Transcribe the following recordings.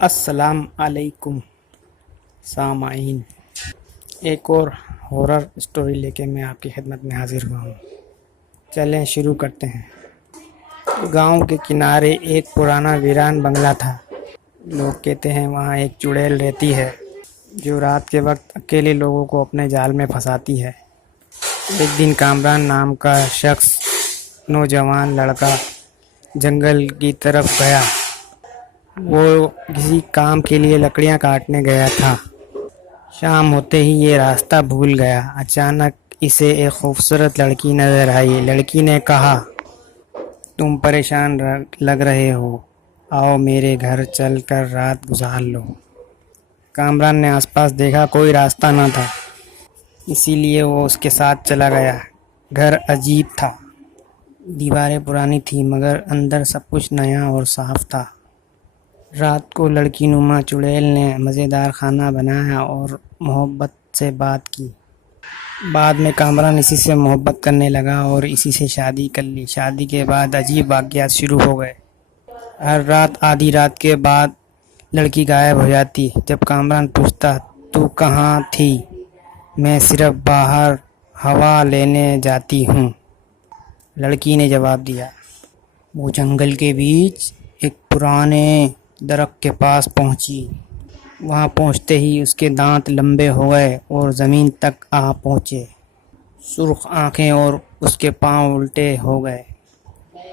السلام علیکم سامعین، ایک اور ہورر اسٹوری لے کے میں آپ کی خدمت میں حاضر ہوا ہوں۔ چلیں شروع کرتے ہیں۔ گاؤں کے کنارے ایک پرانا ویران بنگلہ تھا۔ لوگ کہتے ہیں وہاں ایک چڑیل رہتی ہے جو رات کے وقت اکیلے لوگوں کو اپنے جال میں پھنساتی ہے۔ ایک دن کامران نام کا شخص، نوجوان لڑکا، جنگل کی طرف گیا۔ وہ کسی کام کے لیے لکڑیاں کاٹنے گیا تھا۔ شام ہوتے ہی یہ راستہ بھول گیا۔ اچانک اسے ایک خوبصورت لڑکی نظر آئی۔ لڑکی نے کہا، تم پریشان لگ رہے ہو، آؤ میرے گھر چل کر رات گزار لو۔ کامران نے آس پاس دیکھا، کوئی راستہ نہ تھا، اسی لیے وہ اس کے ساتھ چلا گیا۔ گھر عجیب تھا، دیواریں پرانی تھیں مگر اندر سب کچھ نیا اور صاف تھا۔ رات کو لڑکی نما چڑیل نے مزیدار کھانا بنایا اور محبت سے بات کی۔ بعد میں کامران اسی سے محبت کرنے لگا اور اسی سے شادی کر لی۔ شادی کے بعد عجیب واقعات شروع ہو گئے۔ ہر رات آدھی رات کے بعد لڑکی غائب ہو جاتی۔ جب کامران پوچھتا، تو کہاں تھی؟ میں صرف باہر ہوا لینے جاتی ہوں، لڑکی نے جواب دیا۔ وہ جنگل کے بیچ ایک پرانے درخت کے پاس پہنچی۔ وہاں پہنچتے ہی اس کے دانت لمبے ہو گئے اور زمین تک آ پہنچے۔ سرخ آنکھیں اور اس کے پاؤں الٹے ہو گئے۔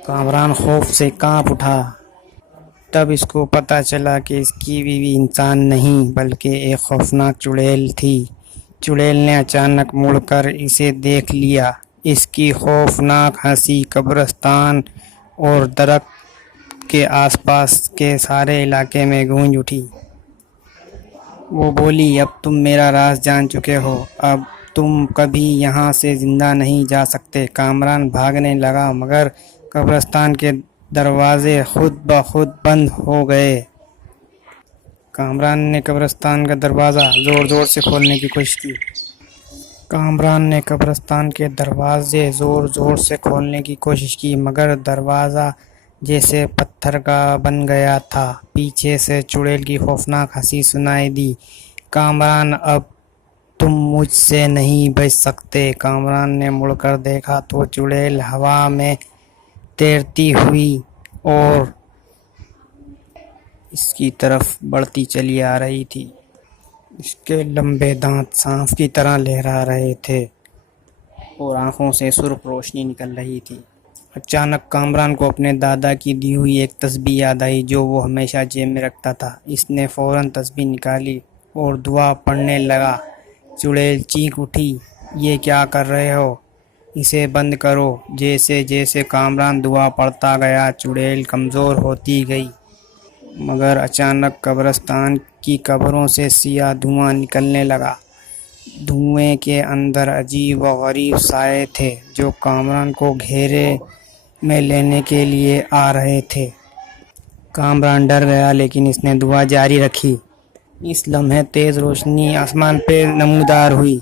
کامران خوف سے کانپ اٹھا۔ تب اس کو پتہ چلا کہ اس کی بیوی انسان نہیں بلکہ ایک خوفناک چڑیل تھی۔ چڑیل نے اچانک مڑ کر اسے دیکھ لیا۔ اس کی خوفناک ہنسی قبرستان اور درخت کے آس پاس کے سارے علاقے میں گونج اٹھی۔ وہ بولی، اب تم میرا راز جان چکے ہو، اب تم کبھی یہاں سے زندہ نہیں جا سکتے۔ کامران بھاگنے لگا مگر قبرستان کے دروازے خود بخود بند ہو گئے۔ کامران نے قبرستان کا دروازہ زور زور سے کھولنے کی کوشش کی۔ مگر دروازہ جیسے پتھر کا بن گیا تھا۔ پیچھے سے چڑیل کی خوفناک ہنسی سنائی دی، کامران اب تم مجھ سے نہیں بچ سکتے۔ کامران نے مڑ کر دیکھا تو چڑیل ہوا میں تیرتی ہوئی اور اس کی طرف بڑھتی چلی آ رہی تھی۔ اس کے لمبے دانت سانپ کی طرح لہرا رہے تھے اور آنکھوں سے سرخ روشنی نکل رہی تھی۔ اچانک کامران کو اپنے دادا کی دی ہوئی ایک تسبیح یاد آئی جو وہ ہمیشہ جیب میں رکھتا تھا۔ اس نے فوراً تسبیح نکالی اور دعا پڑھنے لگا۔ چڑیل چیخ اٹھی، یہ کیا کر رہے ہو؟ اسے بند کرو۔ جیسے جیسے کامران دعا پڑھتا گیا چڑیل کمزور ہوتی گئی، مگر اچانک قبرستان کی قبروں سے سیاہ دھواں نکلنے لگا۔ دھوئیں کے اندر عجیب و غریب سائے تھے جو کامران کو گھیرے میں لینے کے لیے آ رہے تھے۔ کامران ڈر گیا لیکن اس نے دعا جاری رکھی۔ اس لمحے تیز روشنی آسمان پہ نمودار ہوئی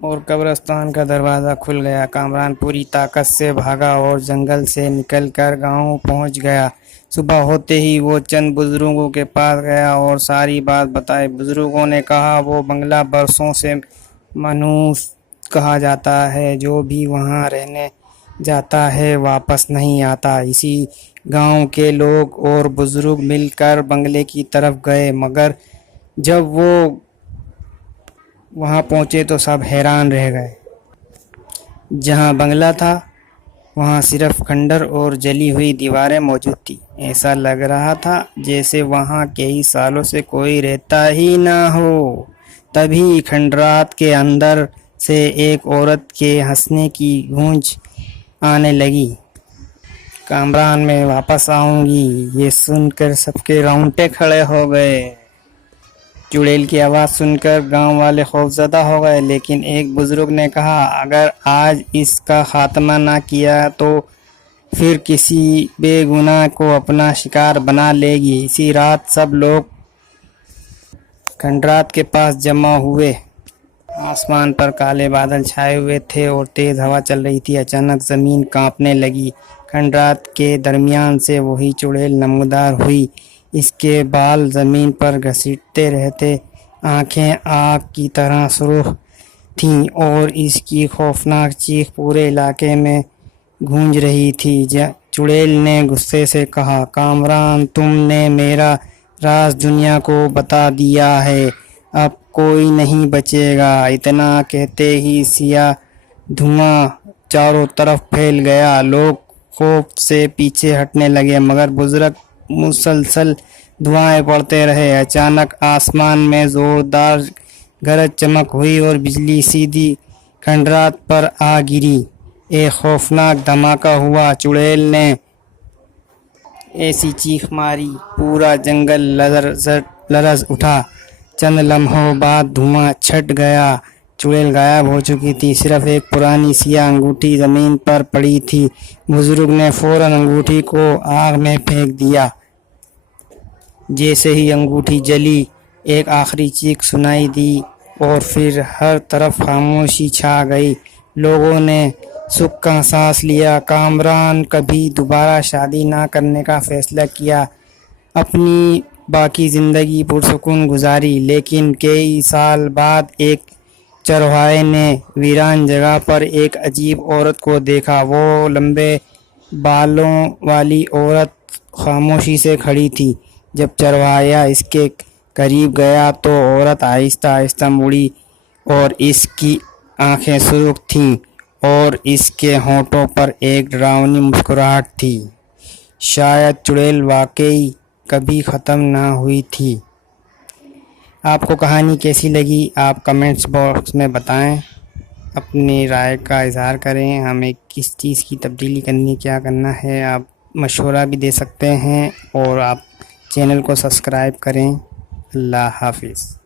اور قبرستان کا دروازہ کھل گیا۔ کامران پوری طاقت سے بھاگا اور جنگل سے نکل کر گاؤں پہنچ گیا۔ صبح ہوتے ہی وہ چند بزرگوں کے پاس گیا اور ساری بات بتائی۔ بزرگوں نے کہا، وہ بنگلہ برسوں سے منحوس کہا جاتا ہے، جو بھی وہاں رہنے جاتا ہے واپس نہیں آتا۔ اسی گاؤں کے لوگ اور بزرگ مل کر بنگلے کی طرف گئے مگر جب وہ وہاں پہنچے تو سب حیران رہ گئے۔ جہاں بنگلہ تھا وہاں صرف کھنڈر اور جلی ہوئی دیواریں موجود تھیں۔ ایسا لگ رہا تھا جیسے وہاں کئی سالوں سے کوئی رہتا ہی نہ ہو۔ تبھی کھنڈرات کے اندر سے ایک عورت کے ہنسنے کی گونج آنے لگی، کامران میں واپس آؤں گی۔ یہ سن کر سب کے رونگٹے کھڑے ہو گئے۔ چڑیل کی آواز سن کر گاؤں والے خوفزدہ ہو گئے، لیکن ایک بزرگ نے کہا، اگر آج اس کا خاتمہ نہ کیا تو پھر کسی بے گناہ کو اپنا شکار بنا لے گی۔ اسی رات سب لوگ کھنڈرات کے پاس جمع ہوئے۔ آسمان پر کالے بادل چھائے ہوئے تھے اور تیز ہوا چل رہی تھی۔ اچانک زمین کانپنے لگی۔ کھنڈرات کے درمیان سے وہی چڑیل نمودار ہوئی۔ اس کے بال زمین پر گھسیٹتے رہتے، آنکھیں آگ کی طرح سرخ تھیں اور اس کی خوفناک چیخ پورے علاقے میں گونج رہی تھی۔ چڑیل نے غصے سے کہا، کامران، تم نے میرا راز دنیا کو بتا دیا ہے، اب کوئی نہیں بچے گا۔ اتنا کہتے ہی سیاہ دھواں چاروں طرف پھیل گیا۔ لوگ خوف سے پیچھے ہٹنے لگے، مگر بزرگ مسلسل دعائیں پڑھتے رہے۔ اچانک آسمان میں زوردار گرج چمک ہوئی اور بجلی سیدھی کھنڈرات پر آ گری۔ ایک خوفناک دھماکہ ہوا، چڑیل نے ایسی چیخ ماری، پورا جنگل لرز اٹھا۔ چند لمحوں بعد دھواں چھٹ گیا، چڑیل غائب ہو چکی تھی، صرف ایک پرانی سیاہ انگوٹھی زمین پر پڑی تھی۔ بزرگ نے فوراً انگوٹھی کو آگ میں پھینک دیا۔ جیسے ہی انگوٹھی جلی، ایک آخری چیخ سنائی دی اور پھر ہر طرف خاموشی چھا گئی۔ لوگوں نے سکھ کا سانس لیا۔ کامران کبھی دوبارہ شادی نہ کرنے کا فیصلہ کیا، اپنی باقی زندگی پرسکون گزاری۔ لیکن کئی سال بعد ایک چرواہے نے ویران جگہ پر ایک عجیب عورت کو دیکھا۔ وہ لمبے بالوں والی عورت خاموشی سے کھڑی تھی۔ جب چرواہا اس کے قریب گیا تو عورت آہستہ آہستہ مڑی اور اس کی آنکھیں سرخ تھیں اور اس کے ہونٹوں پر ایک ڈراؤنی مسکراہٹ تھی۔ شاید چڑیل واقعی کبھی ختم نہ ہوئی تھی۔ آپ کو کہانی کیسی لگی؟ آپ کمنٹس باکس میں بتائیں، اپنی رائے کا اظہار کریں۔ ہمیں کس چیز کی تبدیلی کرنی، کیا کرنا ہے، آپ مشورہ بھی دے سکتے ہیں، اور آپ چینل کو سبسکرائب کریں۔ اللہ حافظ۔